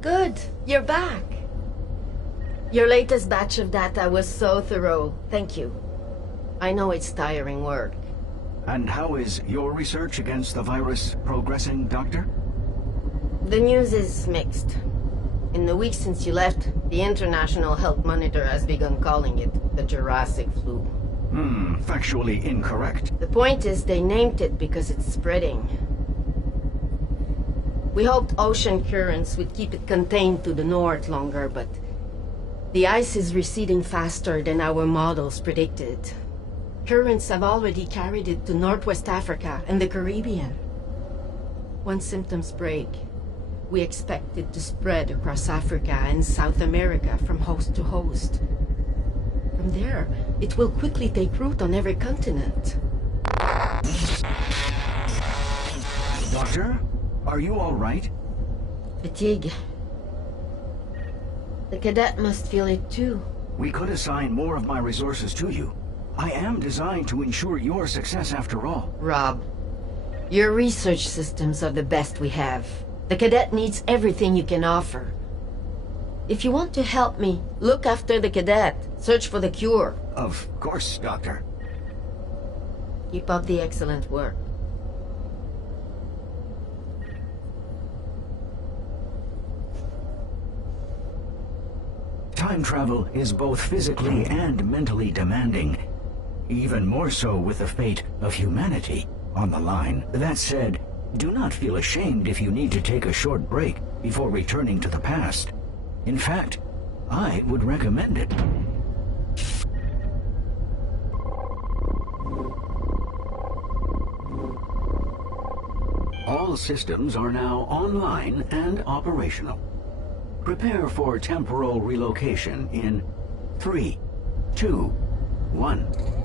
Good, you're back. Your latest batch of data was so thorough. Thank you. I know it's tiring work. And how is your research against the virus progressing, Doctor? The news is mixed. In the week since you left, the International Health Monitor has begun calling it the Jurassic flu. Factually incorrect. The point is they named it because it's spreading. We hoped ocean currents would keep it contained to the north longer, but the ice is receding faster than our models predicted. Currents have already carried it to Northwest Africa and the Caribbean. Once symptoms break, we expect it to spread across Africa and South America from host to host. From there, it will quickly take root on every continent. Doctor, are you all right? Fatigue. The cadet must feel it too. We could assign more of my resources to you. I am designed to ensure your success after all. Rob, your research systems are the best we have. The cadet needs everything you can offer. If you want to help me, look after the cadet. Search for the cure. Of course, Doctor. Keep up the excellent work. Time travel is both physically and mentally demanding. Even more so with the fate of humanity on the line. That said, do not feel ashamed if you need to take a short break before returning to the past. In fact, I would recommend it. All systems are now online and operational. Prepare for temporal relocation in 3, 2, 1.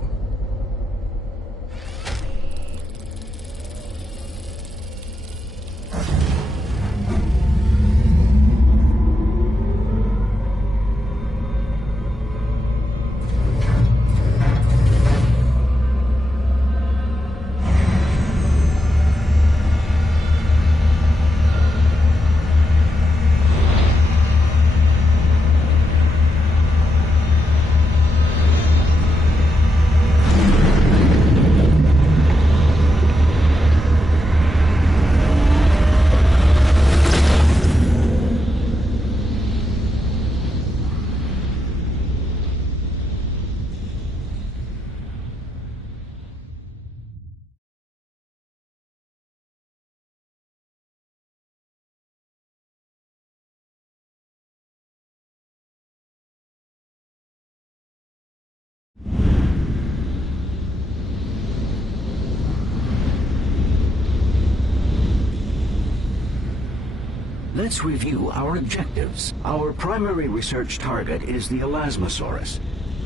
Let's review our objectives. Our primary research target is the Elasmosaurus,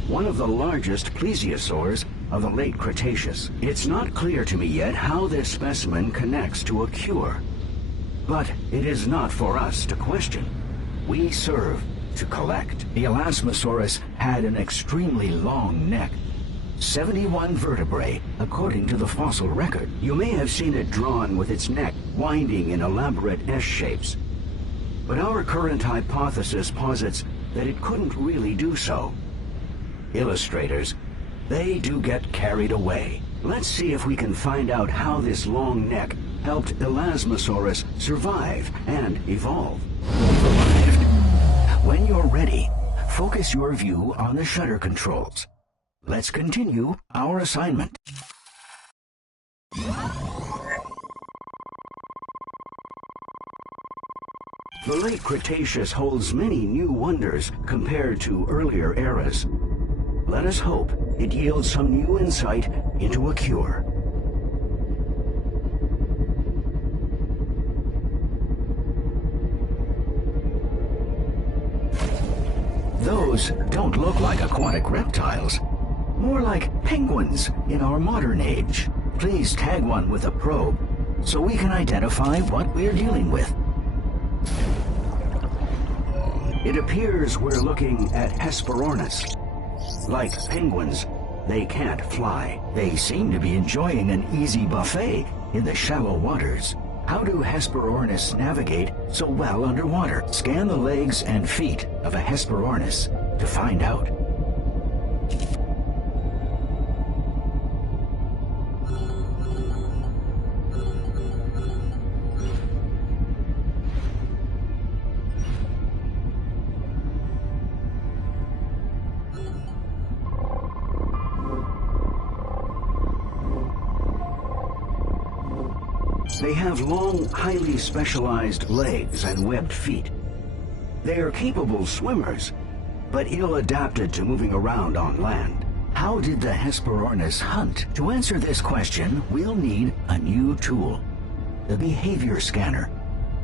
one of the largest plesiosaurs of the late Cretaceous. It's not clear to me yet how this specimen connects to a cure. But it is not for us to question. We serve to collect. The Elasmosaurus had an extremely long neck. 71 vertebrae, according to the fossil record. You may have seen it drawn with its neck winding in elaborate S-shapes. But our current hypothesis posits that it couldn't really do so. Illustrators, they do get carried away. Let's see if we can find out how this long neck helped Elasmosaurus survive and evolve. When you're ready, focus your view on the shutter controls. Let's continue our assignment. The late Cretaceous holds many new wonders compared to earlier eras. Let us hope it yields some new insight into a cure. Those don't look like aquatic reptiles. More like penguins in our modern age. Please tag one with a probe so we can identify what we're dealing with. It appears we're looking at Hesperornis. Like penguins, they can't fly. They seem to be enjoying an easy buffet in the shallow waters. How do Hesperornis navigate so well underwater? Scan the legs and feet of a Hesperornis to find out. They have long, highly specialized legs and webbed feet. They are capable swimmers, but ill-adapted to moving around on land. How did the Hesperornis hunt? To answer this question, we'll need a new tool, the behavior scanner.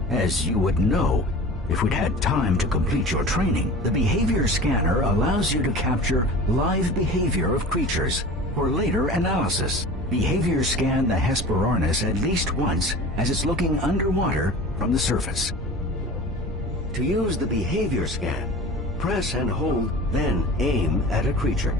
As you would know, if we'd had time to complete your training, the behavior scanner allows you to capture live behavior of creatures for later analysis. Behavior scan the Hesperornis at least once as it's looking underwater from the surface. To use the behavior scan, press and hold, then aim at a creature.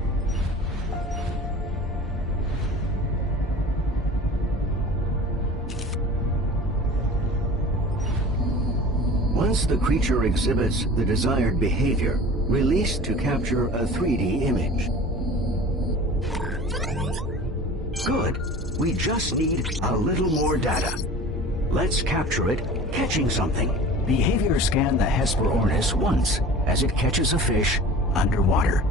Once the creature exhibits the desired behavior, release to capture a 3D image. Good. We just need a little more data. Let's capture it, catching something. Behavior scan the Hesperornis once as it catches a fish underwater.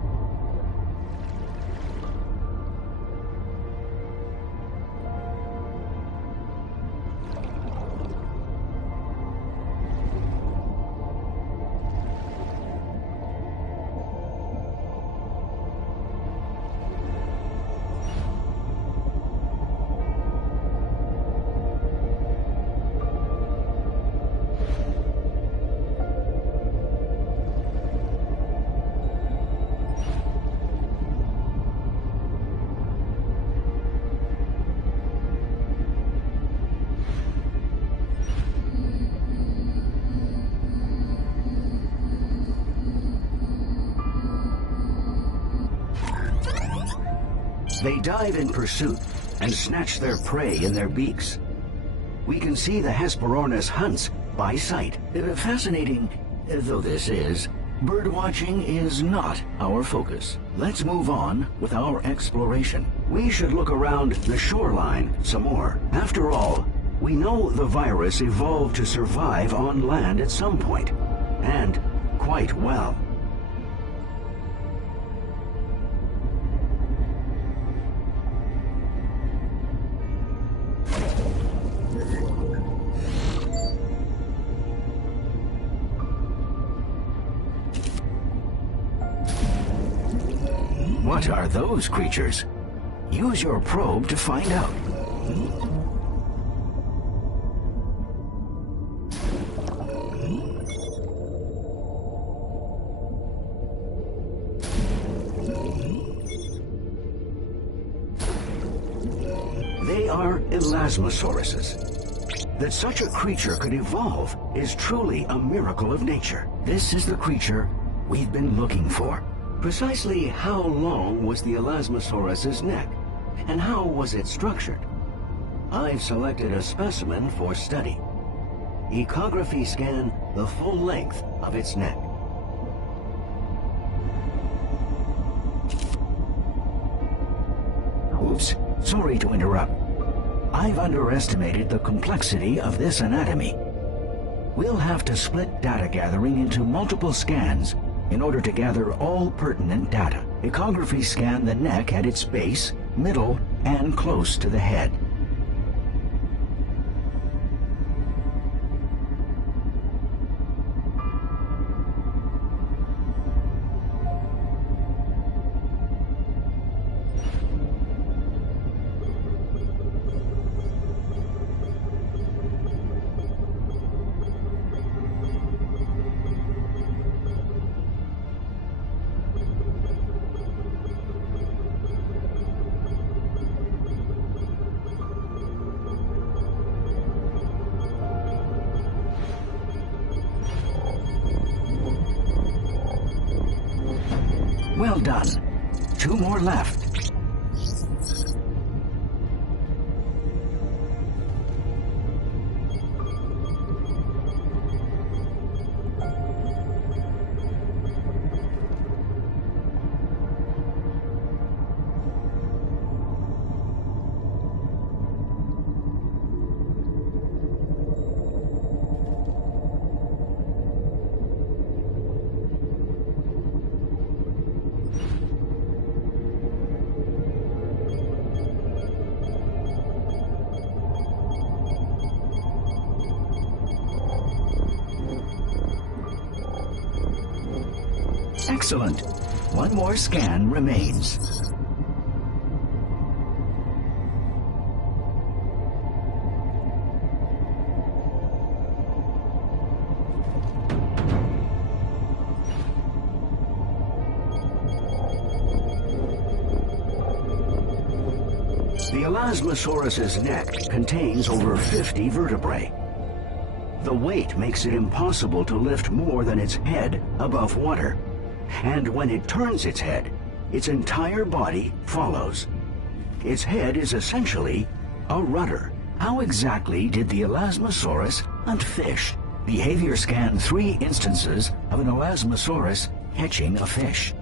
They dive in pursuit and snatch their prey in their beaks. We can see the Hesperornis hunts by sight. Fascinating though this is, birdwatching is not our focus. Let's move on with our exploration. We should look around the shoreline some more. After all, we know the virus evolved to survive on land at some point, and quite well. What are those creatures? Use your probe to find out. They are Elasmosauruses. That such a creature could evolve is truly a miracle of nature. This is the creature we've been looking for. Precisely how long was the Elasmosaurus's neck, and how was it structured? I've selected a specimen for study. Ecography scan the full length of its neck. Oops, sorry to interrupt. I've underestimated the complexity of this anatomy. We'll have to split data gathering into multiple scans in order to gather all pertinent data. Ecography scan the neck at its base, middle, and close to the head. Well done. 2 more left. Excellent. One more scan remains. The Elasmosaurus's neck contains over 50 vertebrae. The weight makes it impossible to lift more than its head above water. And when it turns its head, its entire body follows. Its head is essentially a rudder. How exactly did the Elasmosaurus hunt fish? Behavior scanned 3 instances of an Elasmosaurus catching a fish.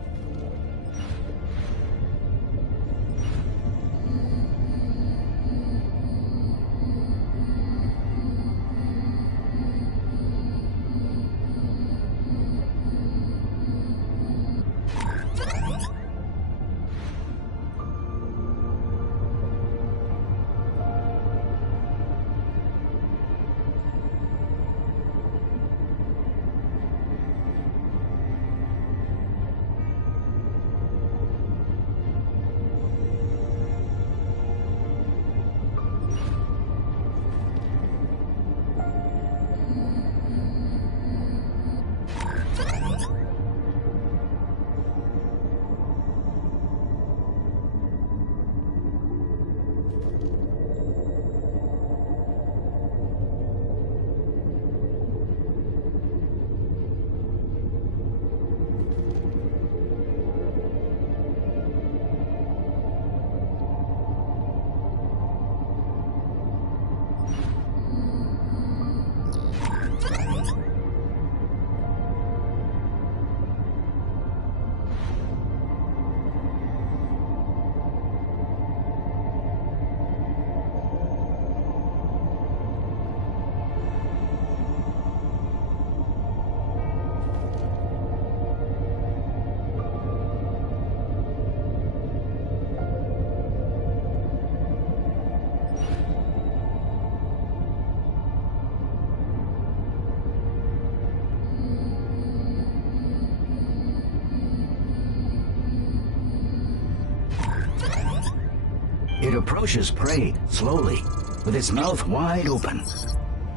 It approaches prey slowly, with its mouth wide open.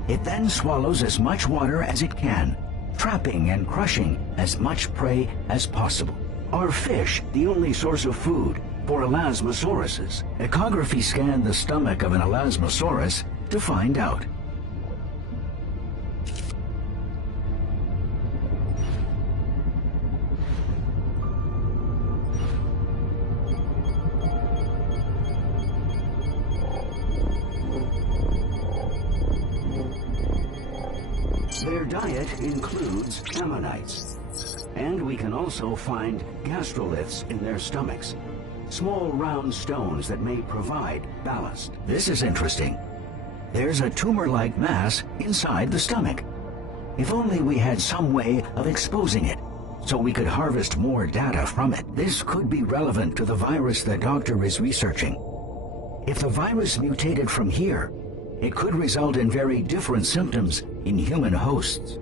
It then swallows as much water as it can, trapping and crushing as much prey as possible. Are fish the only source of food for Elasmosauruses? Echography scanned the stomach of an Elasmosaurus to find out. Their diet includes ammonites, and we can also find gastroliths in their stomachs, small round stones that may provide ballast. This is interesting. There's a tumor-like mass inside the stomach. If only we had some way of exposing it, so we could harvest more data from it. This could be relevant to the virus the doctor is researching. If the virus mutated from here, it could result in very different symptoms in human hosts.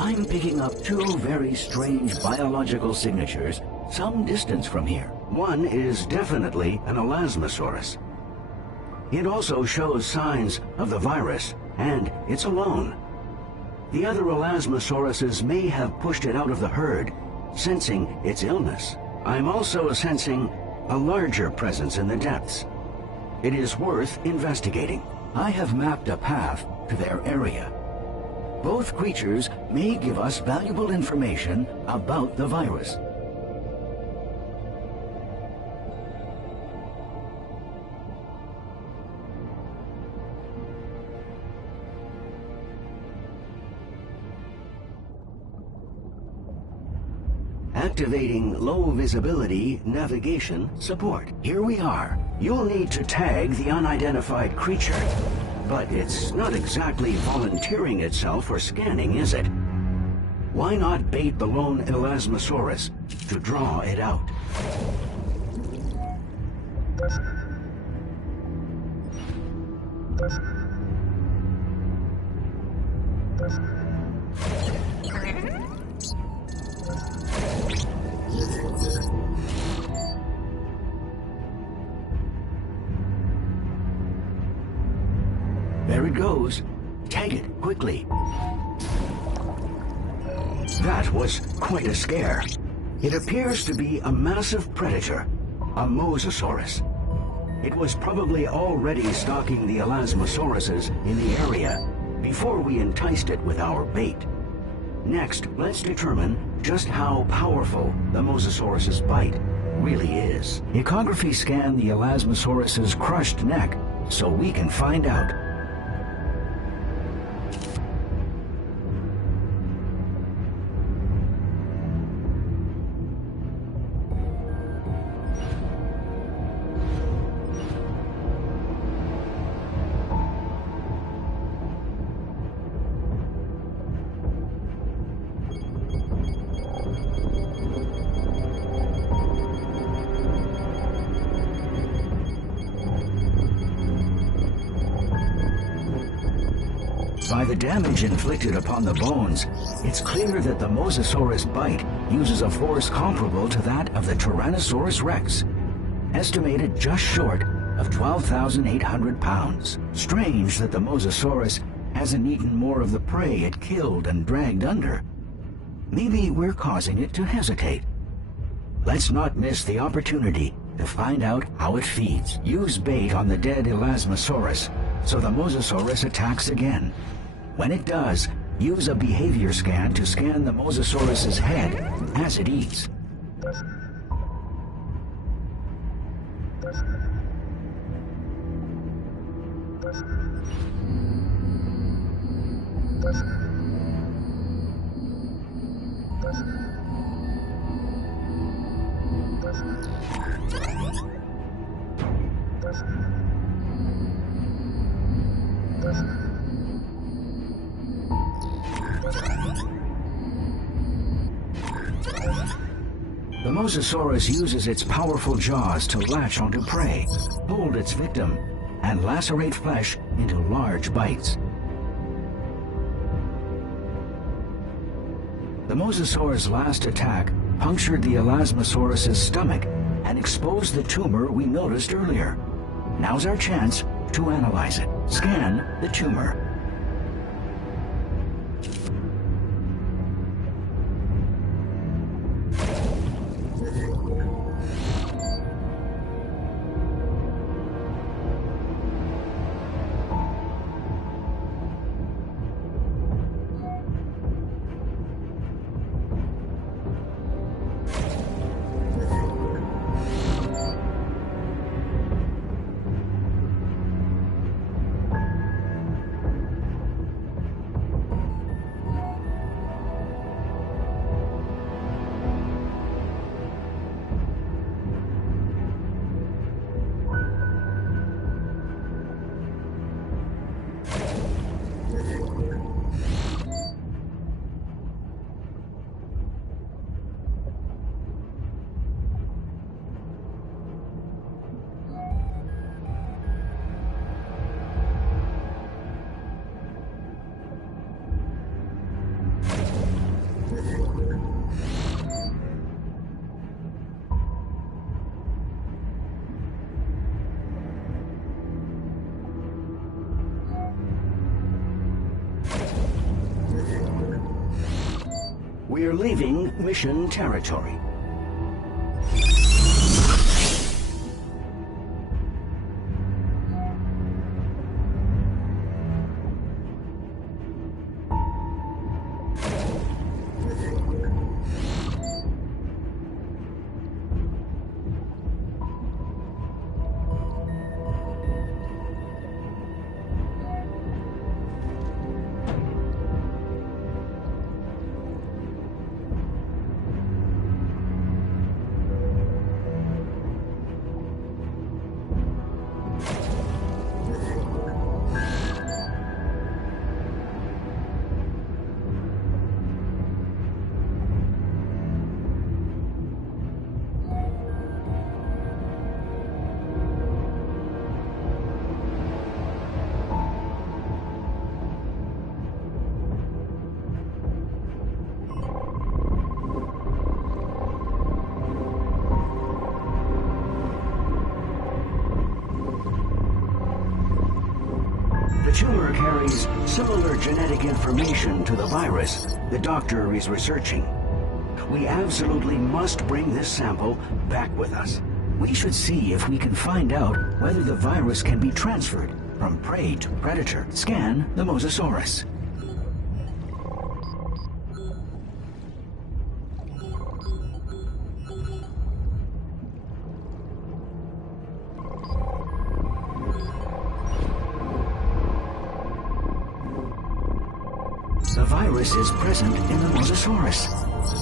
I'm picking up 2 very strange biological signatures some distance from here. One is definitely an Elasmosaurus. It also shows signs of the virus, and it's alone. The other Elasmosauruses may have pushed it out of the herd, sensing its illness. I'm also sensing a larger presence in the depths. It is worth investigating. I have mapped a path to their area. Both creatures may give us valuable information about the virus. Activating low visibility navigation support. Here we are. You'll need to tag the unidentified creature, but it's not exactly volunteering itself for scanning, is it? Why not bait the lone Elasmosaurus to draw it out? it goes. Tag it quickly. That was quite a scare. It appears to be a massive predator, a Mosasaurus. It was probably already stalking the Elasmosauruses in the area before we enticed it with our bait. Next, let's determine just how powerful the Mosasaurus's bite really is. Ecography scanned the Elasmosaurus's crushed neck so we can find out. By the damage inflicted upon the bones, it's clear that the Mosasaurus bite uses a force comparable to that of the Tyrannosaurus rex, estimated just short of 12,800 pounds. Strange that the Mosasaurus hasn't eaten more of the prey it killed and dragged under. Maybe we're causing it to hesitate. Let's not miss the opportunity to find out how it feeds. Use bait on the dead Elasmosaurus so the Mosasaurus attacks again. When it does, use a behavior scan to scan the Mosasaurus's head as it eats. The Mosasaurus uses its powerful jaws to latch onto prey, hold its victim, and lacerate flesh into large bites. The Mosasaur's last attack punctured the Elasmosaurus's stomach and exposed the tumor we noticed earlier. Now's our chance to analyze it. Scan the tumor. We're leaving mission territory. carries similar genetic information to the virus the doctor is researching. We absolutely must bring this sample back with us. We should see if we can find out whether the virus can be transferred from prey to predator. Scan the Mosasaurus. The virus is present in the Mosasaurus.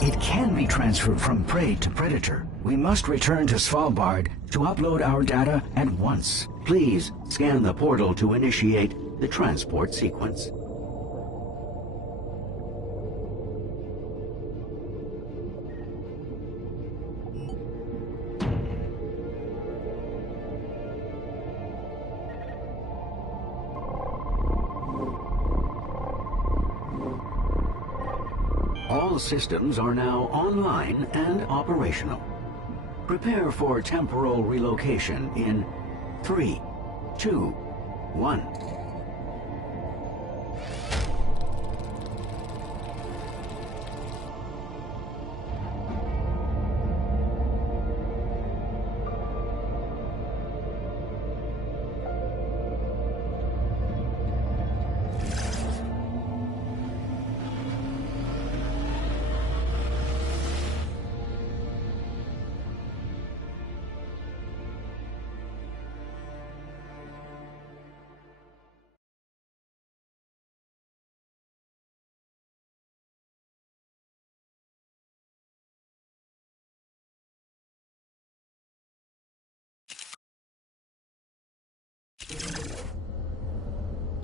It can be transferred from prey to predator. We must return to Svalbard to upload our data at once. Please scan the portal to initiate the transport sequence. All systems are now online and operational. Prepare for temporal relocation in 3, 2, 1.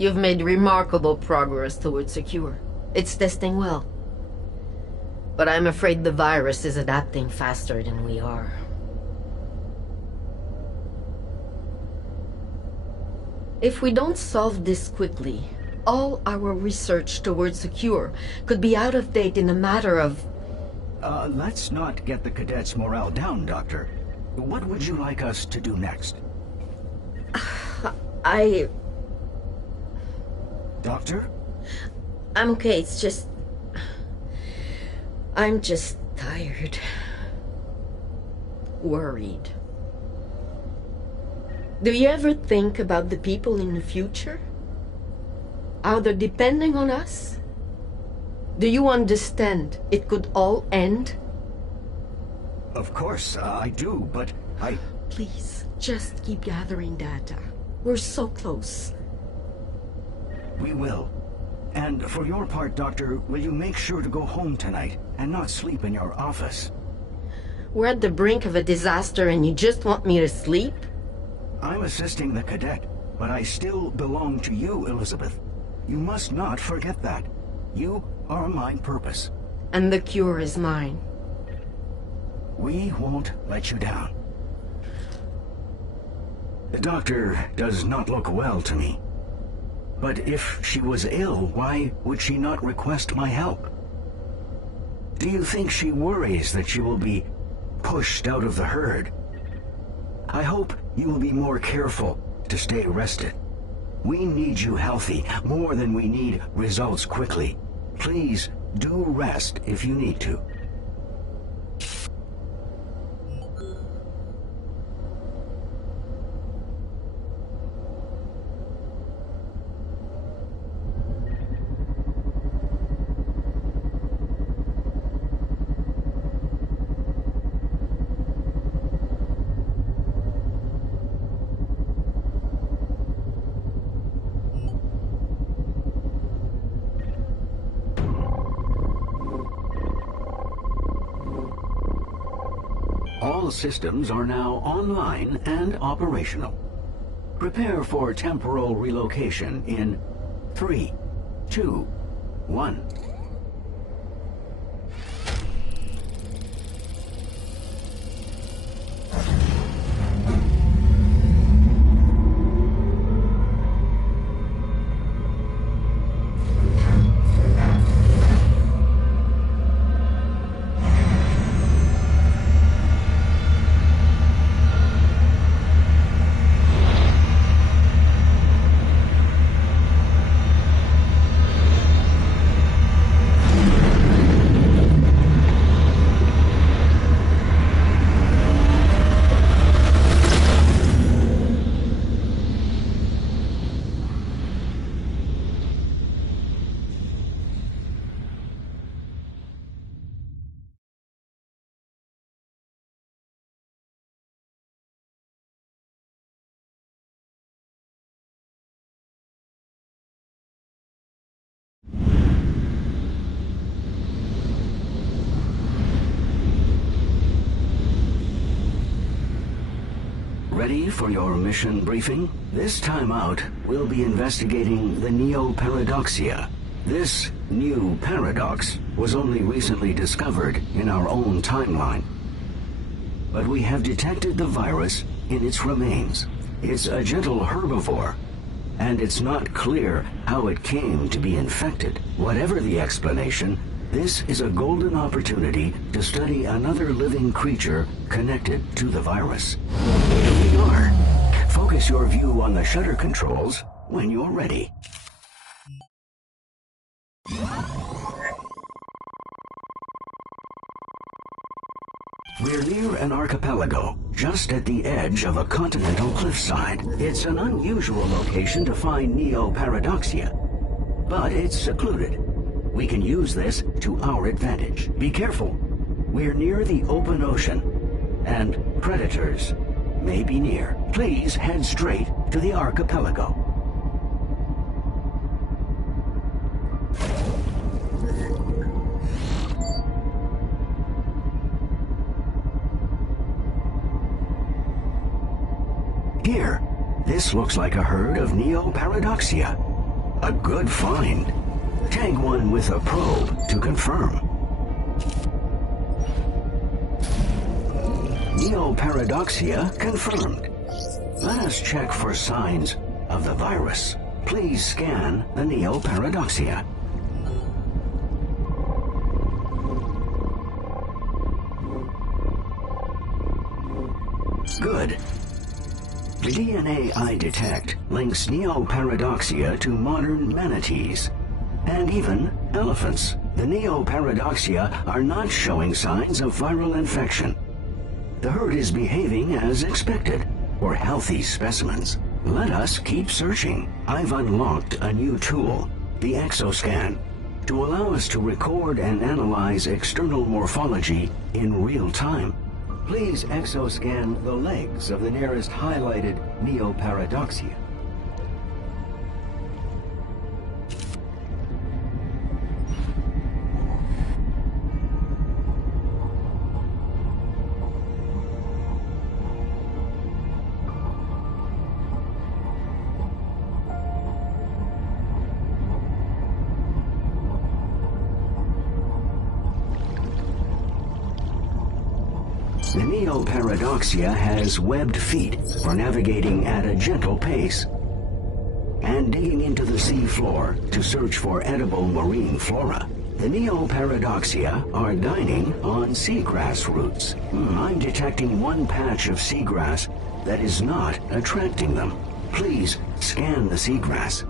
You've made remarkable progress towards secure. It's testing well. But I'm afraid the virus is adapting faster than we are. If we don't solve this quickly, all our research towards secure could be out of date in a matter of... Let's not get the cadets' morale down, Doctor. What would you like us to do next? Doctor? I'm okay, it's just... I'm just tired. Worried. Do you ever think about the people in the future? How they're depending on us? Do you understand it could all end? Of course, I do, but Please, just keep gathering data. We're so close. We will. And for your part, Doctor, will you make sure to go home tonight and not sleep in your office? We're at the brink of a disaster and you just want me to sleep? I'm assisting the cadet, but I still belong to you, Elizabeth. You must not forget that. You are my purpose. And the cure is mine. We won't let you down. The doctor does not look well to me. But if she was ill, why would she not request my help? Do you think she worries that she will be pushed out of the herd? I hope you will be more careful to stay rested. We need you healthy, more than we need results quickly. Please do rest if you need to. All systems are now online and operational. Prepare for temporal relocation in 3, 2, 1. Ready for your mission briefing? This time out, we'll be investigating the Neoparadoxia. This new paradox was only recently discovered in our own timeline. But we have detected the virus in its remains. It's a gentle herbivore, and it's not clear how it came to be infected. Whatever the explanation, this is a golden opportunity to study another living creature connected to the virus. Here we are. Focus your view on the shutter controls when you're ready. We're near an archipelago, just at the edge of a continental cliffside. It's an unusual location to find Neoparadoxia, but it's secluded. We can use this to our advantage. Be careful. We're near the open ocean, and predators may be near. Please head straight to the archipelago. Here, this looks like a herd of Neoparadoxia. A good find. Tag one with a probe to confirm. Neoparadoxia confirmed. Let us check for signs of the virus. Please scan the Neoparadoxia. Good. The DNA I detect links Neoparadoxia to modern manatees, and even elephants. The Neoparadoxia are not showing signs of viral infection. The herd is behaving as expected for healthy specimens. Let us keep searching. I've unlocked a new tool, the Exoscan, to allow us to record and analyze external morphology in real time. Please exoscan the legs of the nearest highlighted Neoparadoxia. The Neoparadoxia has webbed feet for navigating at a gentle pace, and digging into the sea floor to search for edible marine flora. The Neoparadoxia are dining on seagrass roots. I'm detecting one patch of seagrass that is not attracting them. Please scan the seagrass.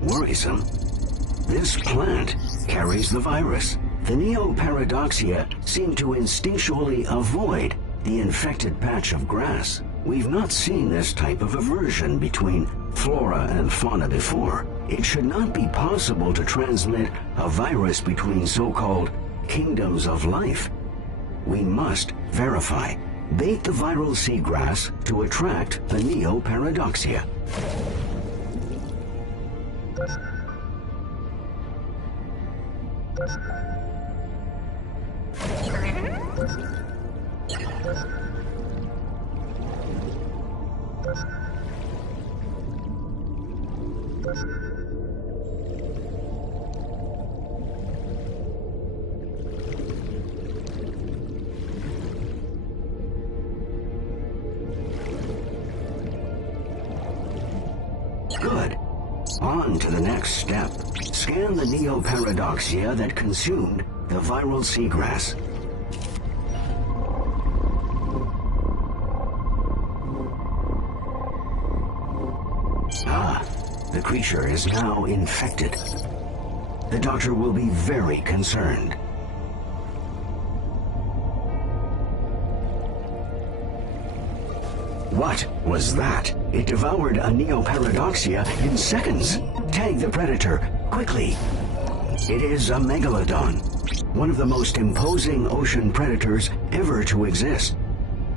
Worrisome. This plant carries the virus. The Neoparadoxia seem to instinctually avoid the infected patch of grass. We've not seen this type of aversion between flora and fauna before. It should not be possible to transmit a virus between so-called kingdoms of life. We must verify. Bait the viral seagrass to attract the Neoparadoxia. Good. On to the next step. Scan the neoparadoxia that consumed the viral seagrass. Ah, the creature is now infected. The doctor will be very concerned. What was that? It devoured a neoparadoxia in seconds. Tag the predator, quickly. It is a Megalodon, one of the most imposing ocean predators ever to exist.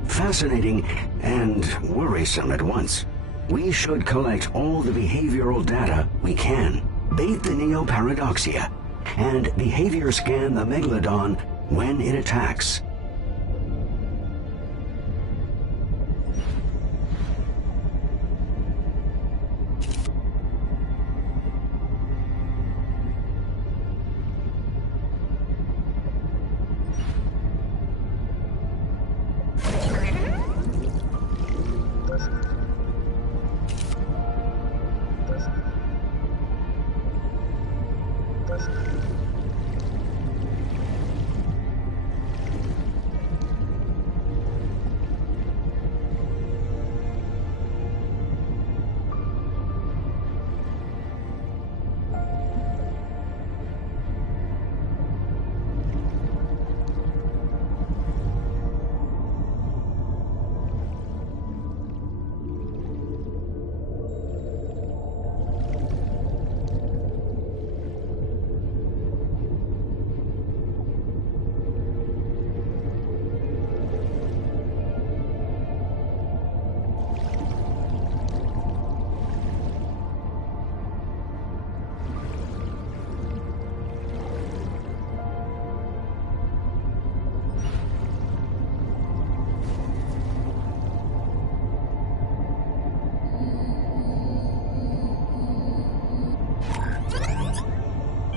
Fascinating and worrisome at once. We should collect all the behavioral data we can. Bait the neoparadoxia and behavior scan the Megalodon when it attacks.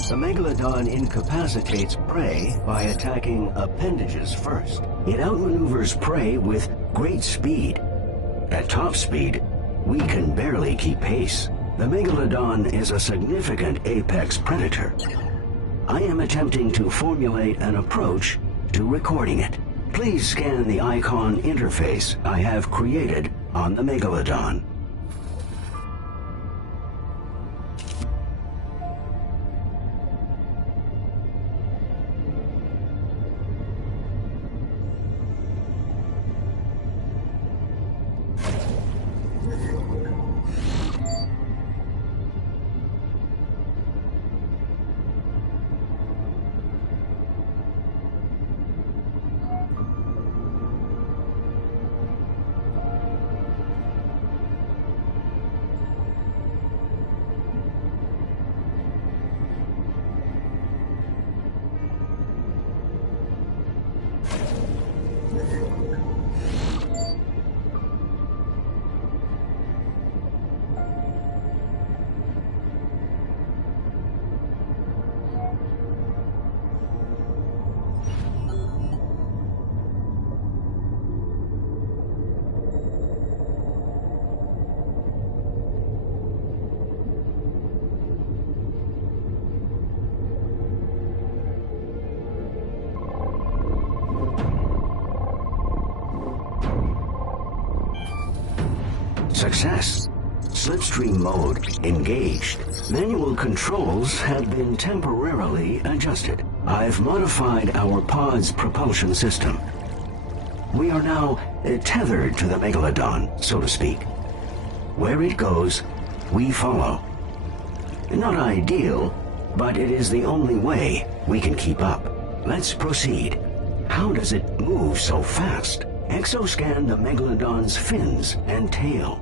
The Megalodon incapacitates prey by attacking appendages first. It outmaneuvers prey with great speed. At top speed, we can barely keep pace. The Megalodon is a significant apex predator. I am attempting to formulate an approach to recording it. Please scan the icon interface I have created on the Megalodon. Success. Slipstream mode engaged. Manual controls have been temporarily adjusted. I've modified our pod's propulsion system. We are now tethered to the Megalodon, so to speak. Where it goes, we follow. Not ideal, but it is the only way we can keep up. Let's proceed. How does it move so fast? Exoscan the Megalodon's fins and tail.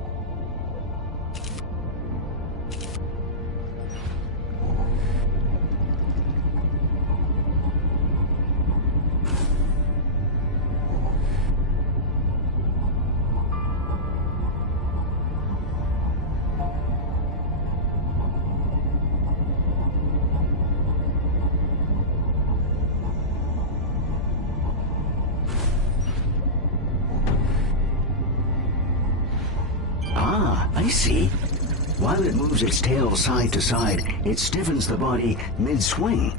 I see. While it moves its tail side to side, it stiffens the body mid-swing.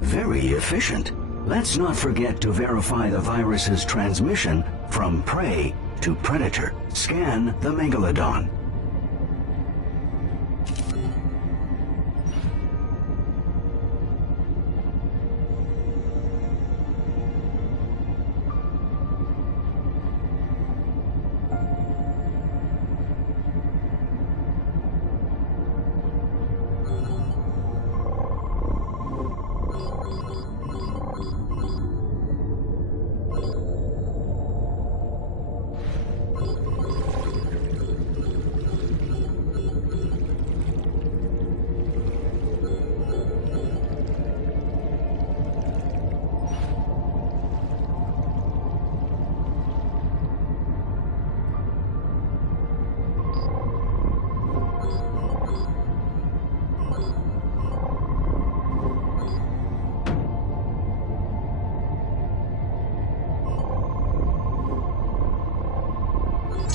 Very efficient. Let's not forget to verify the virus's transmission from prey to predator. Scan the Megalodon.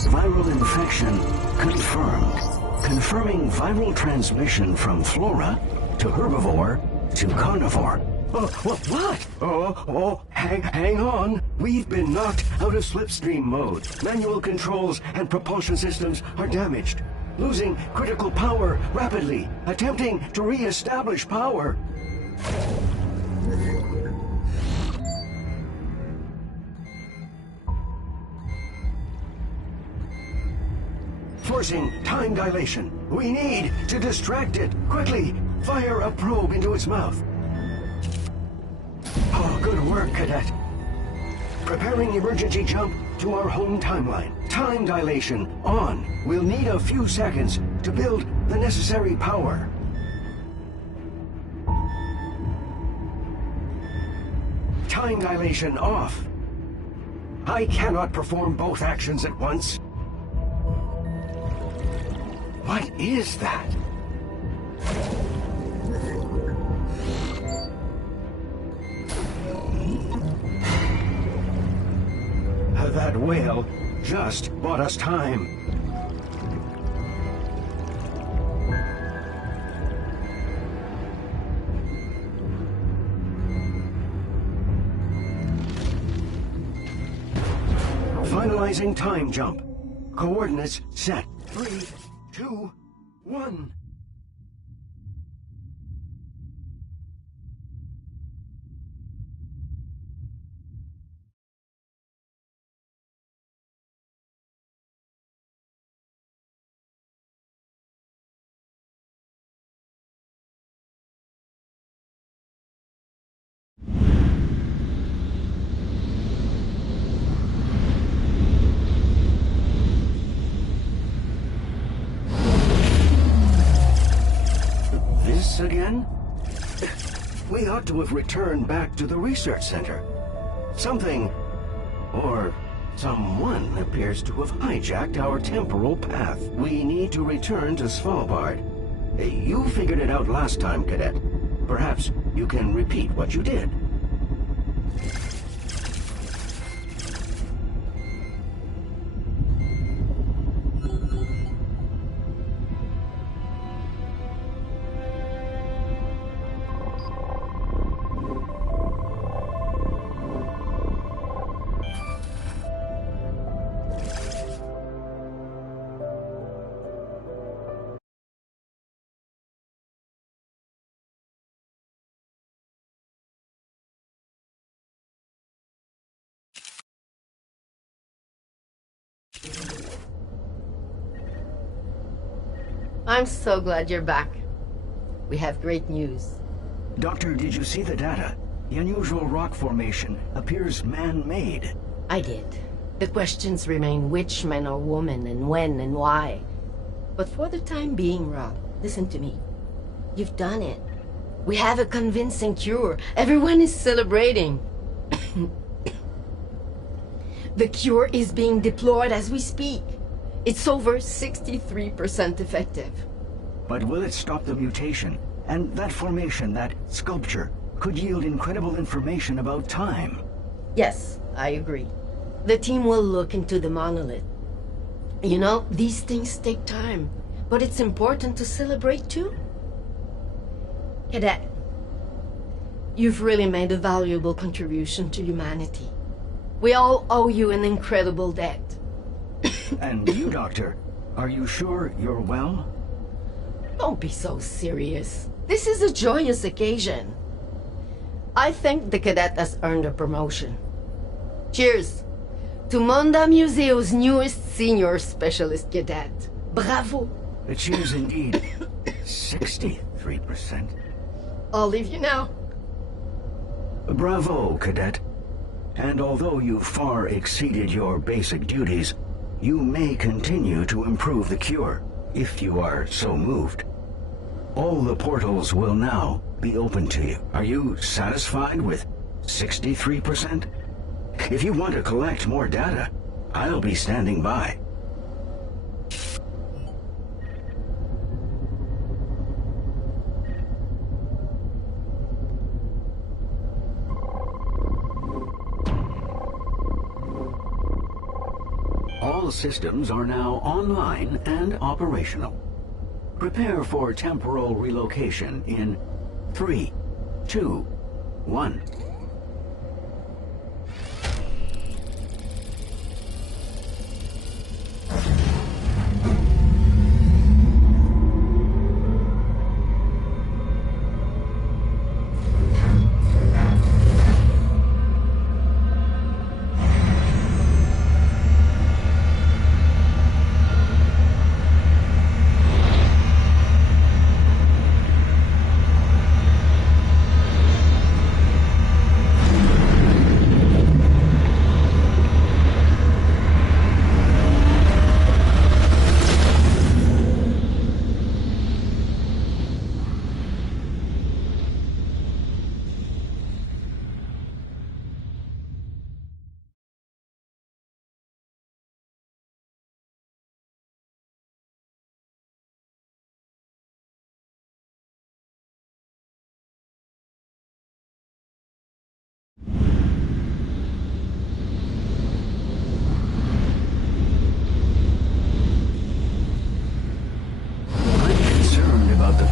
Viral infection confirmed. Confirming viral transmission from flora to herbivore to carnivore. What? Hang on. We've been knocked out of slipstream mode. Manual controls and propulsion systems are damaged. Losing critical power rapidly. Attempting to re-establish power. Forcing time dilation. We need to distract it. Quickly, fire a probe into its mouth. Oh, good work, Cadet. Preparing emergency jump to our home timeline. Time dilation on. We'll need a few seconds to build the necessary power. Time dilation off. I cannot perform both actions at once. What is that? That whale just bought us time. Finalizing time jump. Coordinates set. 3, 2, 1. Again? We ought to have returned back to the research center. Something, or someone, appears to have hijacked our temporal path. We need to return to Svalbard. You figured it out last time, Cadet. Perhaps you can repeat what you did. I'm so glad you're back. We have great news. Doctor, did you see the data? The unusual rock formation appears man-made. I did. The questions remain which men are women and when and why. But for the time being, Rob, listen to me. You've done it. We have a convincing cure. Everyone is celebrating. The cure is being deployed as we speak. It's over 63% effective. But will it stop the mutation? And that formation, that sculpture, could yield incredible information about time. Yes, I agree. The team will look into the monolith. You know, these things take time. but it's important to celebrate too. Cadet, you've really made a valuable contribution to humanity. We all owe you an incredible debt. And you, Doctor, are you sure you're well? Don't be so serious. This is a joyous occasion. I think the cadet has earned a promotion. Cheers to Monda Museo's newest senior specialist cadet. Bravo! Cheers indeed. 63%. I'll leave you now. Bravo, Cadet. And although you far exceeded your basic duties, you may continue to improve the cure, if you are so moved. All the portals will now be open to you. Are you satisfied with 63%? If you want to collect more data, I'll be standing by. All systems are now online and operational. Prepare for temporal relocation in 3, 2, 1.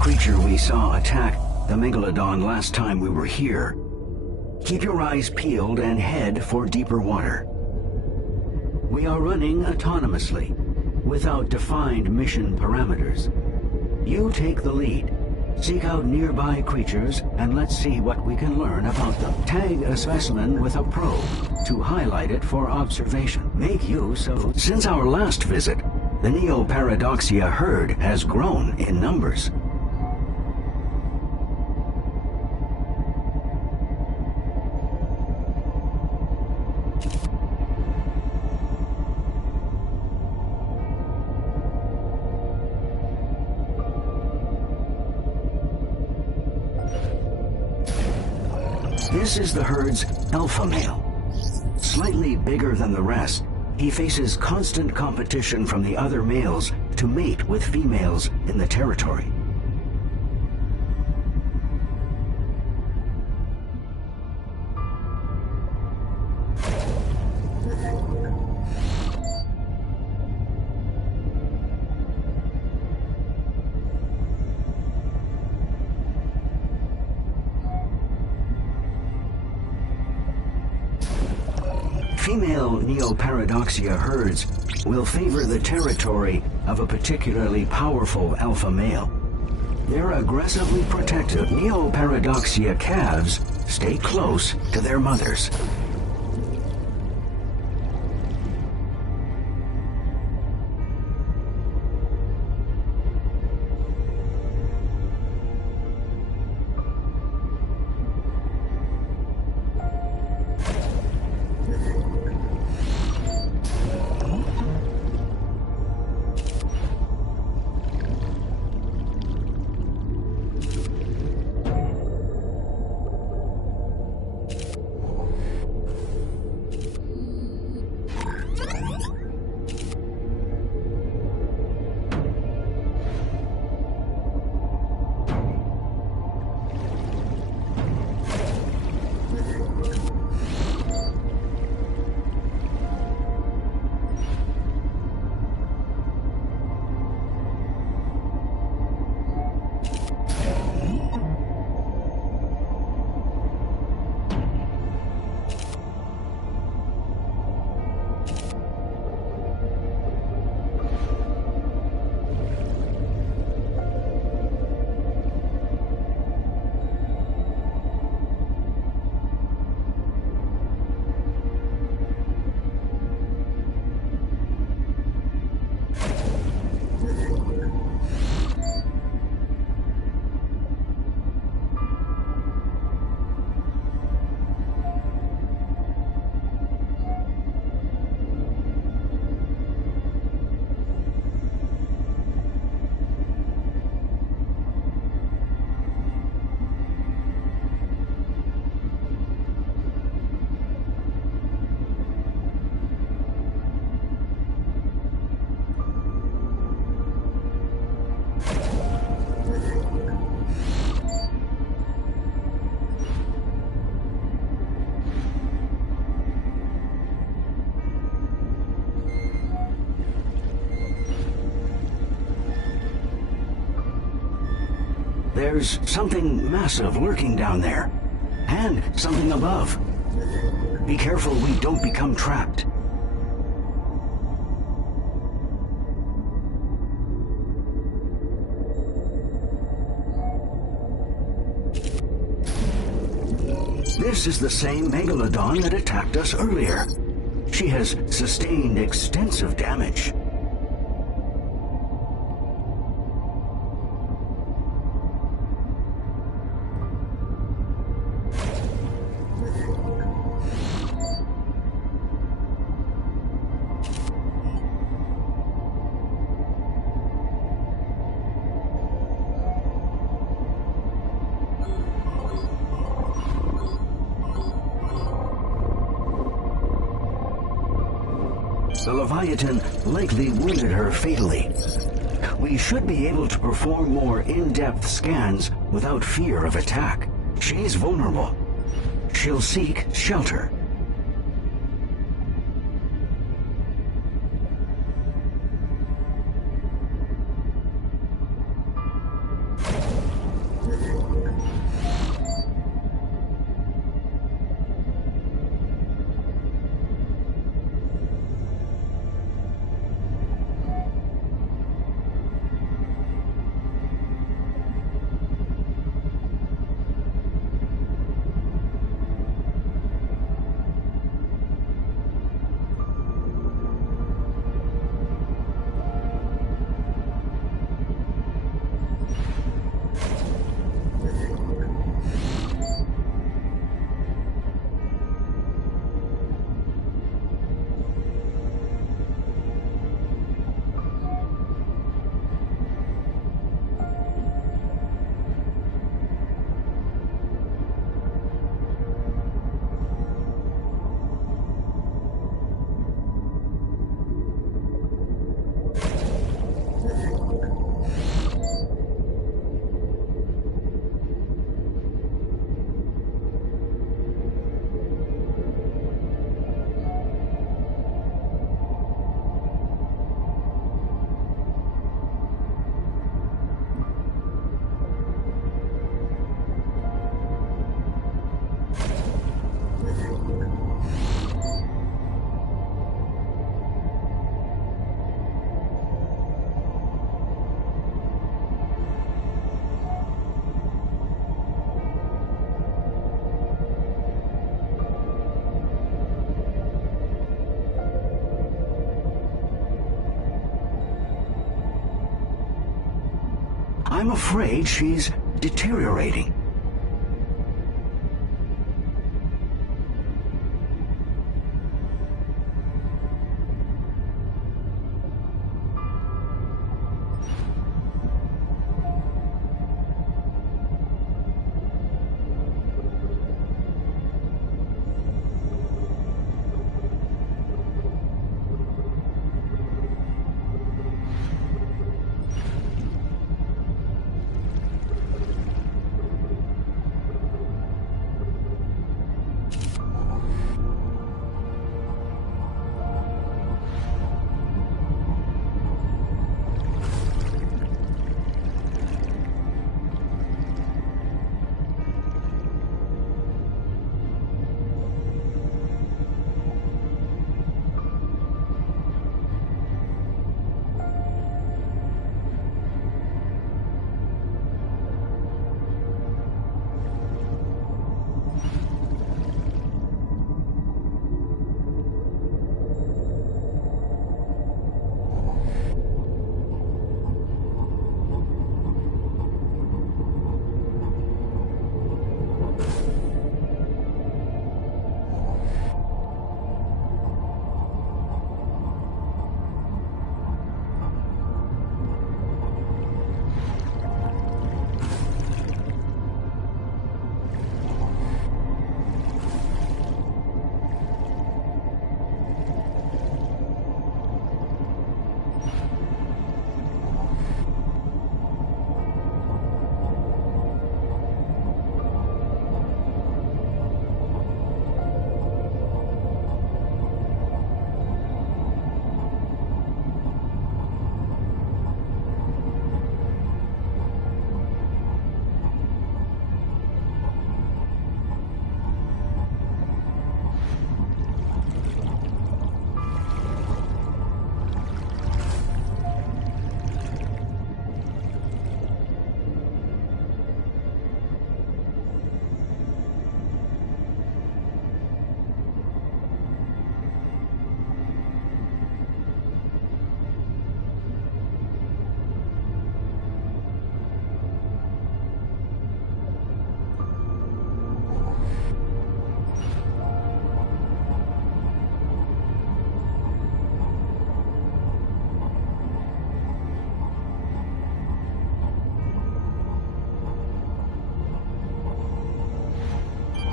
Creature we saw attack the Megalodon last time we were here. Keep your eyes peeled and head for deeper water. We are running autonomously, without defined mission parameters. You take the lead. Seek out nearby creatures and let's see what we can learn about them. Tag a specimen with a probe to highlight it for observation. Make use of... Since our last visit, the Neoparadoxia herd has grown in numbers. This is the herd's alpha male. Slightly bigger than the rest, he faces constant competition from the other males to mate with females in the territory. Female Neoparadoxia herds will favor the territory of a particularly powerful alpha male. They're aggressively protective. Neoparadoxia calves stay close to their mothers. There's something massive lurking down there. And something above. Be careful we don't become trapped. This is the same Megalodon that attacked us earlier. She has sustained extensive damage. The Leviathan likely wounded her fatally. We should be able to perform more in-depth scans without fear of attack. She's vulnerable. She'll seek shelter. I'm afraid she's deteriorating.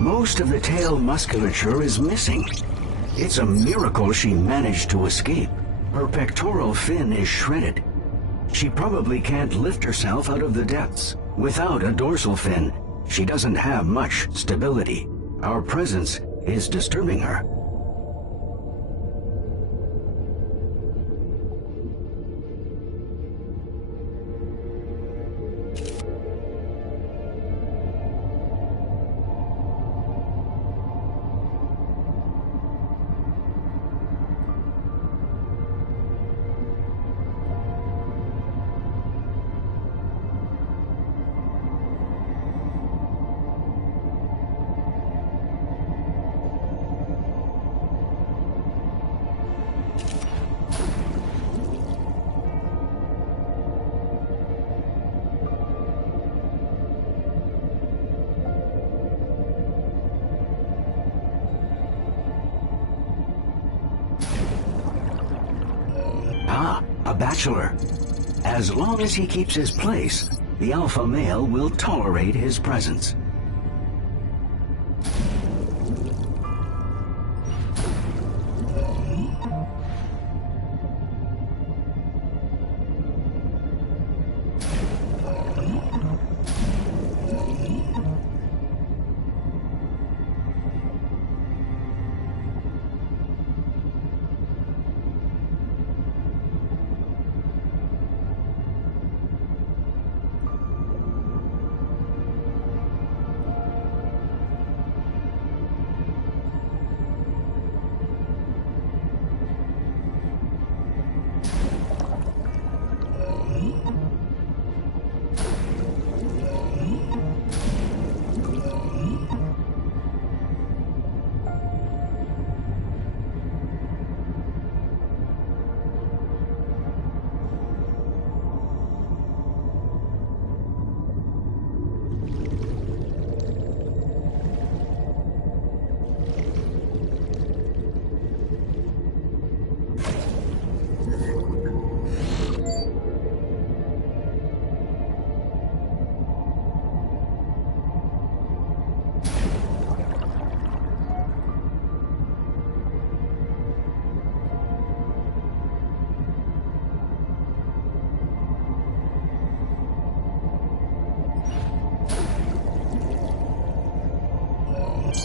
Most of the tail musculature is missing. It's a miracle she managed to escape. Her pectoral fin is shredded. She probably can't lift herself out of the depths. Without a dorsal fin, she doesn't have much stability. Our presence is disturbing her. A bachelor. As long as he keeps his place, the alpha male will tolerate his presence.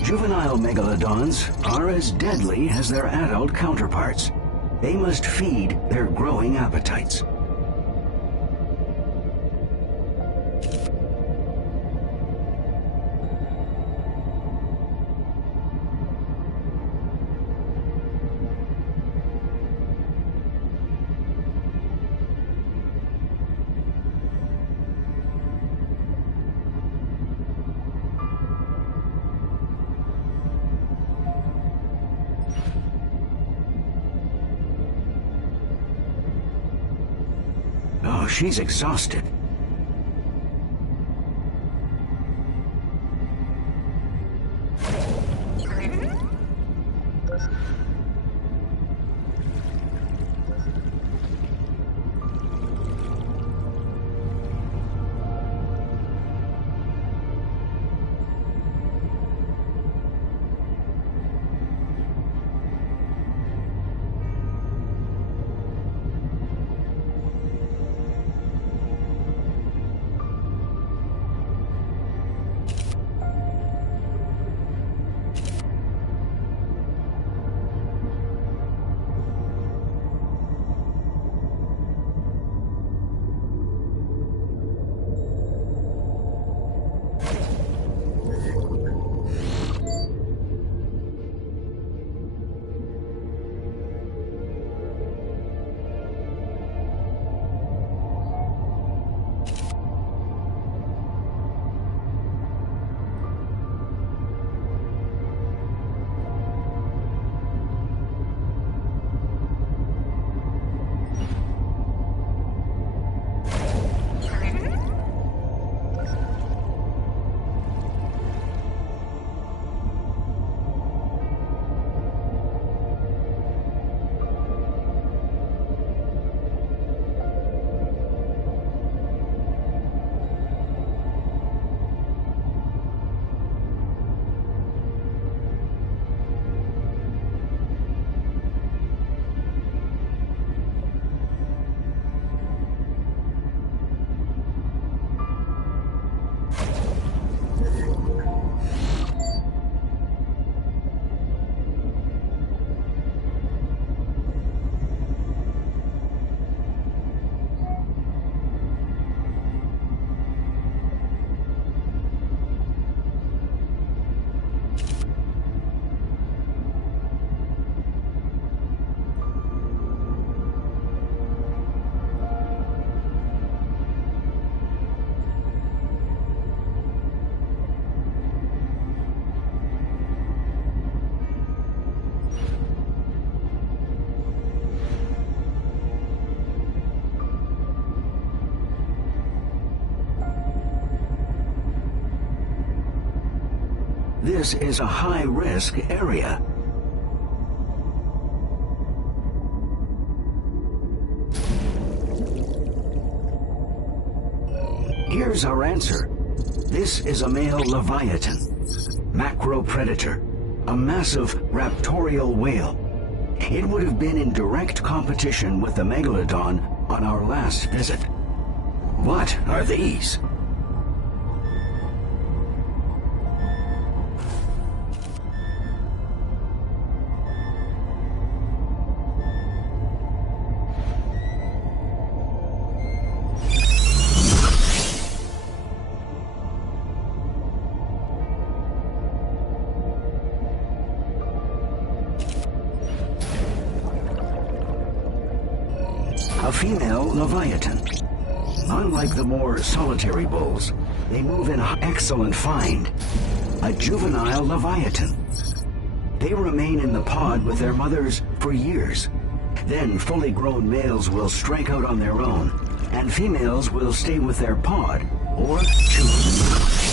Juvenile megalodons are as deadly as their adult counterparts. They must feed their growing appetites. Oh, she's exhausted. This is a high-risk area. Here's our answer. This is a male leviathan, macropredator, a massive raptorial whale. It would have been in direct competition with the Megalodon on our last visit. What are these? A female leviathan. Unlike the more solitary bulls, they move in excellent find. A juvenile leviathan. They remain in the pod with their mothers for years. Then fully grown males will strike out on their own, and females will stay with their pod or choose.